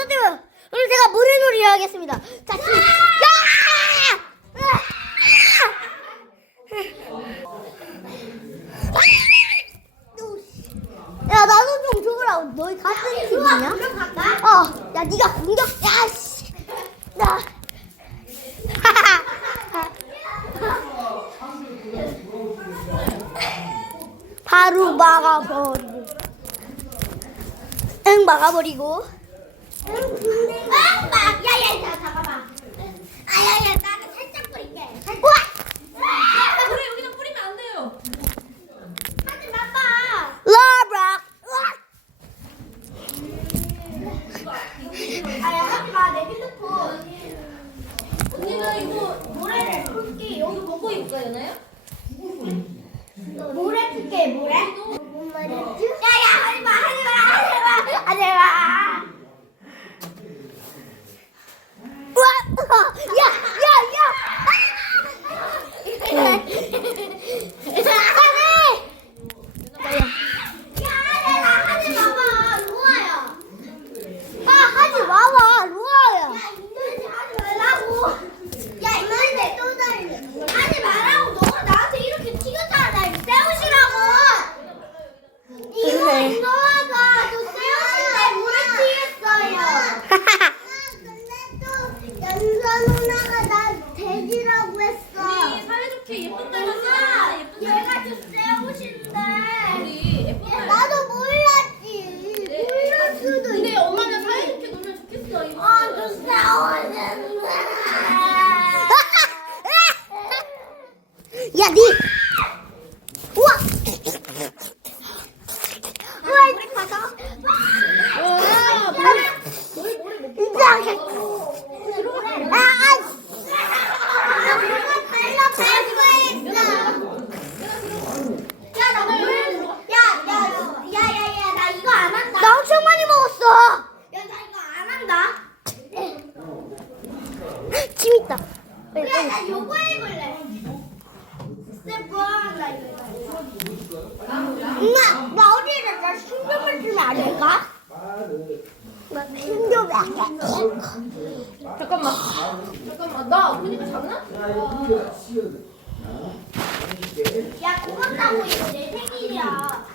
부서뜨려. 오늘 제가 모래놀이 하겠습니다. 자, 지- 야! 야, 나도 좀 줘보라. 너희 같은 팀이냐? 어, 야, 네가 공격. 야, 씨. 야. 바로 막아버리고. 응, 막아버리고. 아, 야야야 잠깐만. 아야야 나는 살짝 뿌릴게. 우와! 우리 여기다 뿌리면 안 돼요. 하지 마봐. 러브락! 아야 하지 마. 내 핸드폰. 언니는 이거 모래를 풀게. 여기 보고 입어야 되나요? 모래 풀게 모래. 야야 하지 마 하지 마 하지 마 하지 마. 우와! 야! 야! 야! 야야 하지 마봐. 루아야. 아, 하지 마봐, 루아야. 야 인도네시 하지 말라고. 야 인도네시 또 달려. 하지 말라고. 너가 나한테 이렇게 튀겼잖아. 나 세우시라고. 이거 그래. 인도아가 저 세우신데 물에 튀겼어요. 근데 또 연서 누나가 나 돼지라고 했어. 우리 사이좋게 예쁜 날만 엄마, 쓰자. 예쁜 날. 얘가 좀 세우신데. 우리 예쁜 날. 나도 몰랐지. 몰랐 수도 근데 있어. 엄마는 사이좋게 놀면 좋겠어. 이거. 아, 좀 세우신데. 야, 니! 우와! 우와, 우리 가자. 아, 머리 머리 못 이상해. 아, 아, 나 엄청 많이 먹었어. 침 있다. 빨리, 빨리. 엄마, 나 어디다 나 신경을 주면 안 될까? 나 신경을 안 돼. 잠깐만. 잠깐만. 나 보니까 장난? 야, 고맙다고 이거 내 생일이야.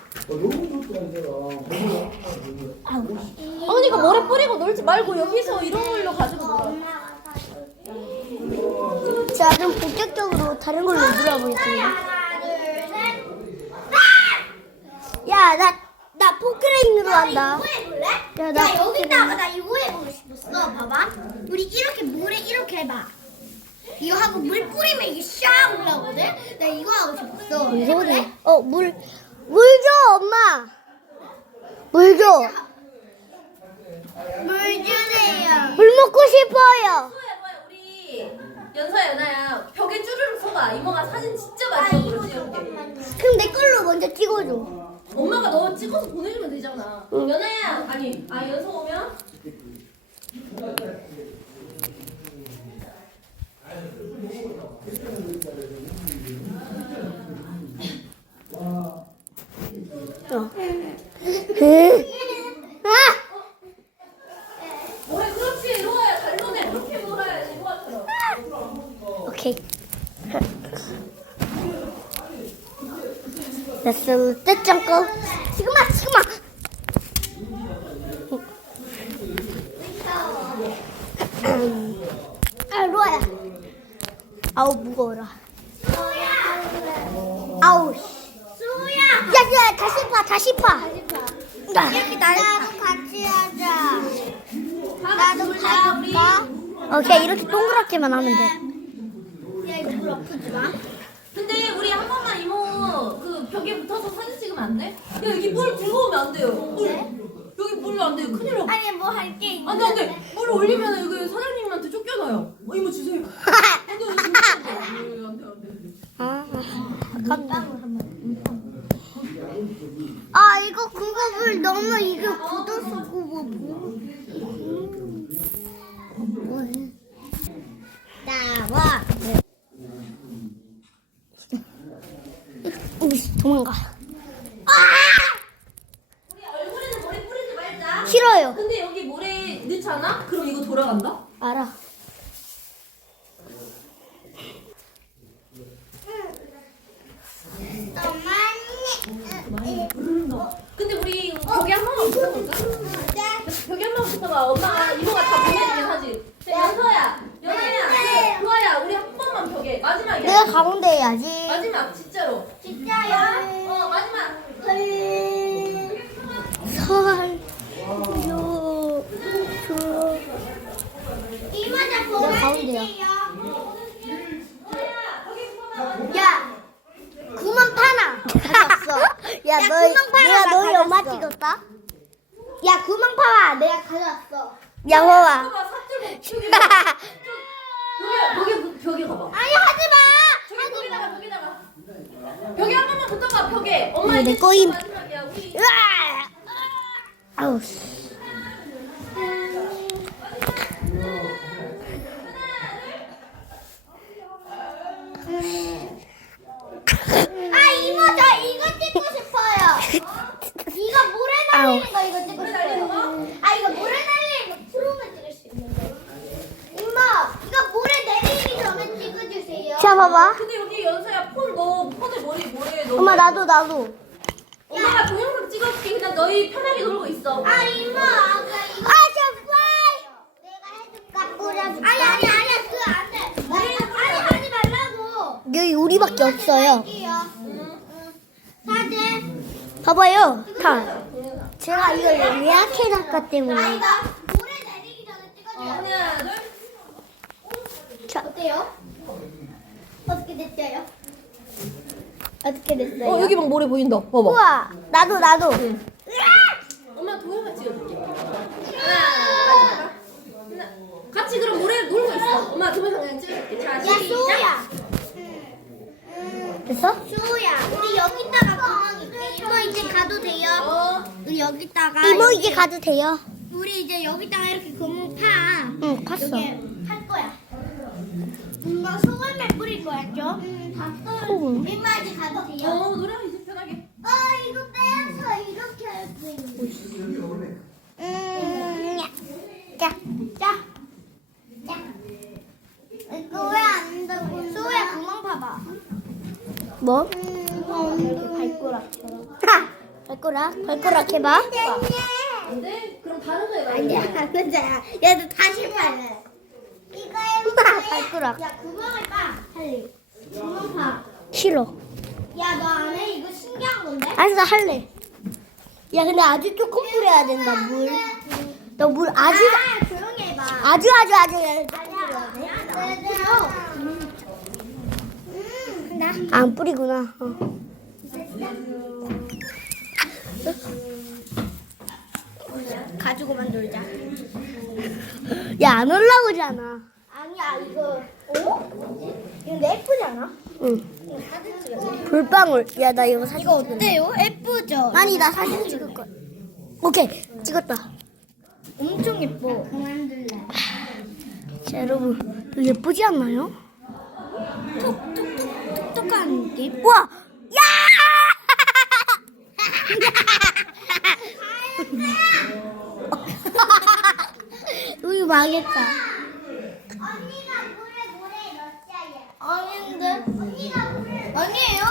언니가 머리 뿌리고 놀지 말고 여기서 이런 걸로 가지고 놀아. 좀 본격적으로 다른 걸로 물어보겠습니다. 하나, 둘, 셋. 야, 나, 나 포크레인으로 한다. 이거 해볼래? 야, 야, 나 여기다가 나 이거 해보고 싶었어. 봐봐. 우리 이렇게 물에 이렇게 해봐. 이거 하고 물 뿌리면 이게 샥 올라오거든? 나 이거 하고 싶었어. 무슨 해볼래? 어, 물, 물 줘, 엄마. 물 줘. 물 주세요. 물 먹고 싶어요. 연서야, 우리 연서야, 연아야 벽에 쭈르륵 서봐. 이모가 사진 진짜 많이 찍어줄게. 그럼 내 걸로 먼저 찍어줘. 엄마가 너 찍어서 보내주면 되잖아. 연아야, 아니, 아 연서 오면 어. 아! 뭐해? 그렇지, 로아야 잘 노네. 그렇게 놀아야지, 로아처럼. 오케이. 됐어. 됐죠, 고. 지금아, 지금아. 아, 로아야. 아우, 무거워라. 아우, 씨. 수야. 야, 야, 다시 파, 다시 파. 야, 이렇게 나도 같이 하자. 나도 몰라, 우리. 오케이, 이렇게 동그랗게만 하면 돼. 야, 이거 물 엎지 마. 근데 우리 한 번만 이모 그 벽에 붙어서 사진 찍으면 안 돼? 야 여기 물 들고 오면 안 돼요. 물 여기 물안 돼요. 큰일 나. 아니, 뭐 할 게 있는데. 안 돼 안 돼. 물 올리면 여기 사장님한테 쫓겨나요. 어, 이모 주세요. 안 돼 안 돼 안 돼 안돼. 아, 아깝다. 아, 이거 그거 물 너무 이게 굳었어, 그거 뭐. 뭐해? 나와. 도망가. 우리 얼굴에는 머리 뿌리지 말자. 싫어요. 근데 여기 모래 넣지 않아? 그럼 이거 돌아간다? 알아. 많이. 근데 우리 벽에 한 번만 붙어볼까? 벽에 한 번만 붙어봐. 엄마가 이모가 다 보내주긴 하지. 연서야, 연아야, 도아야, 우리 한 번만 벽에 마지막이야. 내가 가운데 해야지. 마지막 진짜로. 진짜요? 어 마지막. 설, 요, 조. 이모자 가운데야. 야, 그만 파나. 야, 야, 너, 그만 파라, 내가 나 너희 엄마 가졌어. 찍었다. 야 구멍 파와. 내 가 가져왔어. 야, 봐봐. 봐봐 사줄 벽에 벽에 벽에 벽에 가봐. 아니 하지 마. 저기 벽에다가 벽에다가. 벽에 한 번만 붙어봐 벽에. 엄마 내 이제 거임. 진짜 마지막이야. 우리. 으아! 아우. 씨. 아 이모 저 이거 찍고 싶어요. 이거 물에 날리는 거 이거 찍고 싶어요. 아 이거 물에 날리는 거 프로만 찍을 수 있는데. 이모 이거 물에 내리기 전에 찍어주세요. 자, 봐봐. 근데 여기 연서야 폰너 폰에 머리 뭐래 너. 엄마, 나도, 나도. 엄마가 동영상 찍어줄게. 그냥 너희 편하게 놀고 있어. 아 이모 아까 이거. 아, 저 내가 해줄까 뿌려줄까? 아니 아니 아니 그거 안 돼. 아니 하지 말라고. 여기 우리밖에 없어요. 사진. 봐봐요. 다. 제가 이걸 예약해놨기 아 때문에. 이거 물에 내리기 전에 찍어줘야 돼. 어때요? 어떻게 됐어요? 어떻게 됐어요? 어 여기 막 모래 보인다. 봐봐. 우와, 나도, 나도. 엄마 동영상 찍어줄게. 하나, 하나. 같이 그럼 모래 놀고 있어. 엄마 동영상 그냥 찍어줄게. 자 야 시작. 됐어? 수호야. 우리 여기다가 구멍 있게. 이모 이제 가도 돼요. 어. 우리 여기다가. 이모 이제 가도 돼요. 우리 이제 여기다가 이렇게 구멍 파. 응, 팠어. 여기 할 거야. 이거 소금에 뿌릴 거였죠? 가도 돼요. 어 노래 이제 편하게. 아 이거 빼서 이렇게 할 수 있는. 음, 자, 자. 자. 이거 왜안 되고? 수호야 구멍 파봐. 뭐? 음, 발가락처럼. 하! 발가락, 발가락 해봐. 안 돼? 그럼 다른 거 해봐. 아니야, 안. 얘도 다시 팔래. 이거 해볼래? 발가락. 야, 구멍을 빠, 할리. 싫어. 야, 너 안 해? 이거 신기한 건데? 알았어, 할래. 야, 근데 아주 조금 뿌려야 된다, 물. 너 물 아주, 아, 조용히 해봐. 아주, 아주, 아주. 아니야, 아니야. 너 음, 나. 안 뿌리구나. 어. 가지고만 놀자. 야, 안 올라오잖아. 아니야, 이거. 어? 이거 예쁘지 않아? 응. 이거 사진 찍어. 불방울. 야, 나 이거 사진 이거. 어때요? 예쁘죠? 아니, 나 사진 찍을 거야. 오케이, 찍었다. 엄청 예뻐. 그만둘래. 자, 여러분. 이거 예쁘지 않나요? 똑똑똑똑한 느낌? 우와! 야! 우리 망했다. 언니가? 아닌데? 물에 아니에요.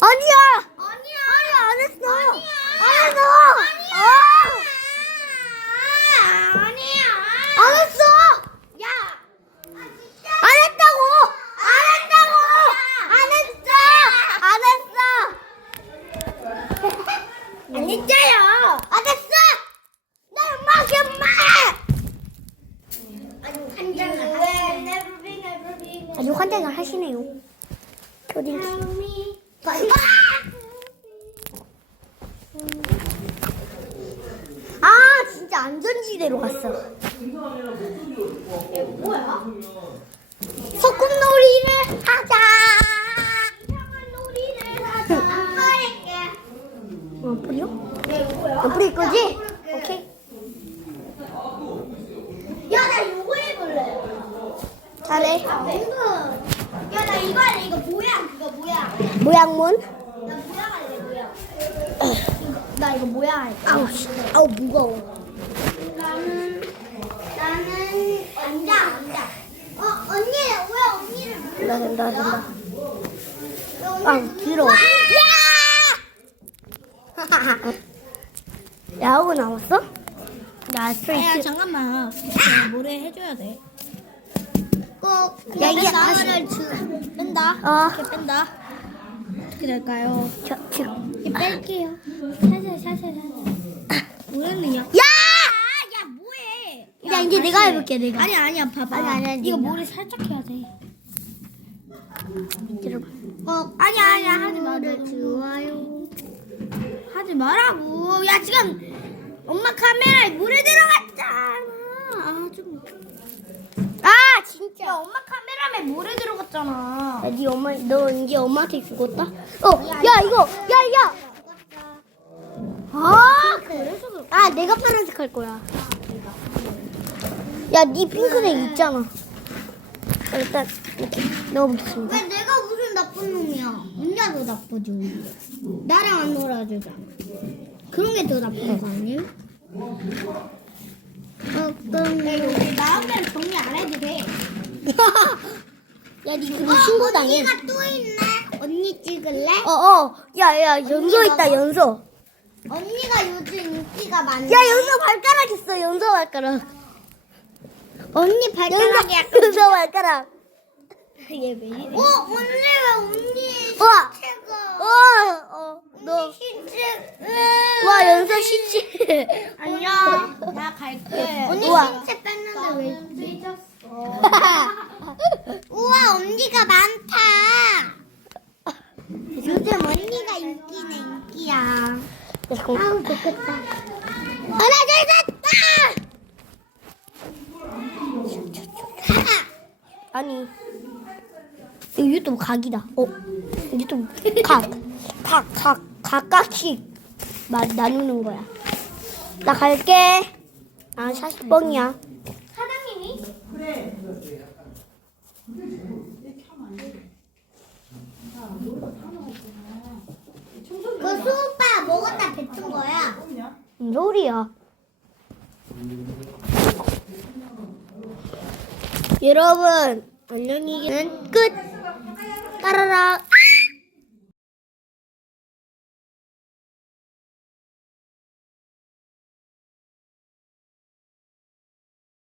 아니야! 아니야. 아니, 안 했어. 아니야. 안 했어. 아니야. 어! 아니야. 안 했어. 야. 아. 안 했다고. 안 했다고. 안 했어. 안 했어. 안 했어요. 안 했어. 나 엄마 엄마. 아주 환장을 하시네. Never be, never 환장을 하시네요. 초딩. be. 아 진짜 안전지대로 갔어. 뭐야? 소꿉놀이를 하자. 이상한 놀이를 하자. 안 할게. 어 뿌려? 야 이거야? 너 뿌릴 거지? 오케이. 야, 나 이거 해볼래. 잘해. 아, 맹구. 야, 나 이거 할래. 이거 모양, 그거 모양. 모양문. 나 모양 할래, 모양. 나 이거 모양 할게. 아우 씨. 아우 무거워. 나는 된다 된다. 아 길어. 야 하고 나왔어? 나야 스트레이트. 잠깐만 모래 해줘야 돼. 꼭 야, 이게. 다시- 주- 뺀다. 어. 이렇게 뺀다. 어떻게 될까요? 저, 저. 이렇게 뺄게요. 살살 살살 살살. 모래는요? 야! 야 뭐해? 야, 이제 내가 해볼게, 내가. 아니야 아니야 봐봐. 아니, 아니, 아니, 이거. 모래 살짝 해야 돼. 들어봐. 어 아니야 아니야 하지 마. 너 좋아요. 하지 말라고. 야 지금 엄마 카메라에 물에 들어갔잖아. 아 좀. 아야 진짜. 엄마 카메라에 물에 들어갔잖아. 야, 네 엄마, 너 이제 엄마한테 죽었다? 어, 야 이거, 야 야. 아, 그래서 그- 아 내가 파란색 할 거야. 야, 네 핑크색 있잖아. 일단 이렇게 넣어보겠습니다. 왜 내가 무슨 나쁜 놈이야? 언니가 더 나쁘죠. 나랑 안 놀아주잖아. 그런 게 더 나쁜 거 아니에요? 어떤 우리 마음대로 정리 안 해도 돼. 야, 니 그거 신고 당해. 언니가 또 있네. 언니 찍을래? 어, 어, 야, 야, 연서 있다, 연서. 언니가 요즘 인기가 많아. 야, 연서 발가락 있어, 연서 발가락. 언니 발가락이 연서, 약간 연서 발가락. 얘왜 이래? 어 언니 왜 언니 우와, 신체가? 어, 어, 너. 신체 와, 연서 시치. 안녕 나 갈게 언니 우와. 신체 뺐는데 왜 삐졌어. 우와 언니가 많다. 요즘 언니가 인기네 인기야. 아우 좋겠다. 하나 둘셋 아니 이거 유튜브 각이다. 어 유튜브 각, 각, 각, 각각씩 마, 나누는 거야. 나 갈게. 아 사실 뻥이야. 사장님이 그 수오빠 먹었다 뱉은 거야. 소리야? 여러분 안녕히 계는 끝. 따라락.